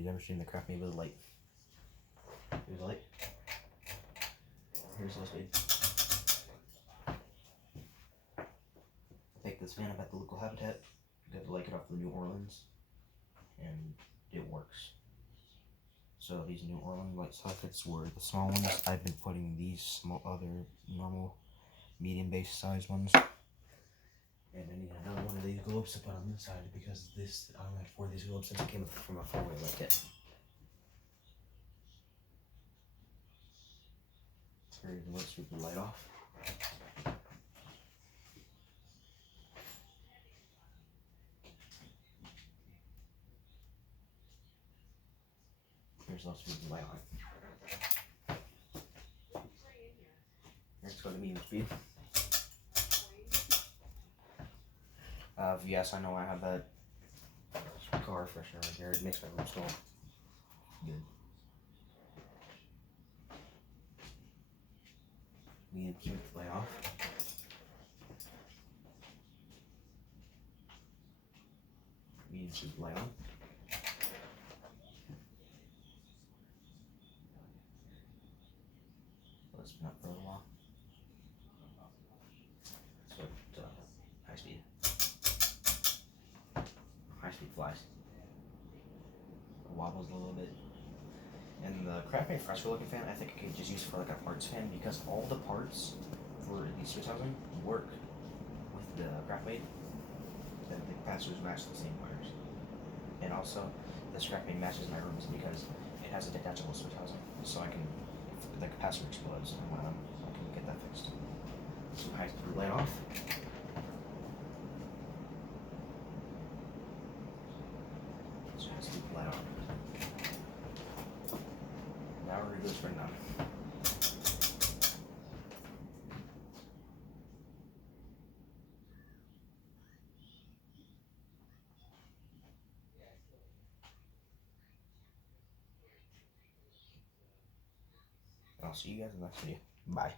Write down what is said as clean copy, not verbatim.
you ever seen the craft made with a light? Here's a light. Here's a speed. I picked this fan up at the local habitat. Got to like it off the New Orleans, and it works. So these New Orleans light sockets were the small ones. I've been putting these small, other normal, medium base size ones. And I need another one of these globes to put on this side because this I only had 4 of these globes since it came from a 4-way light kit. Here's the let's sweep the light off. Here's let's sweep the light on. Let's go to medium speed. Yes, I know I have that car freshener right here. It makes my room smell good. We need to keep the light off. We need to keep the light on. Let's spin up for a little while. So high speed. High speed flies. It wobbles a little bit. And the craft made fresco looking fan, I think I could just use for like a parts fan because all the parts for the switch housing work with the craft made. The capacitors match the same wires. And also, this craft made matches my rooms because it has a detachable switch housing. So I can, if the capacitor explodes in one of them, I can get that fixed. So high speed light off. So high speed light on. Now we're going to do this right now. And I'll see you guys in the next video. Bye.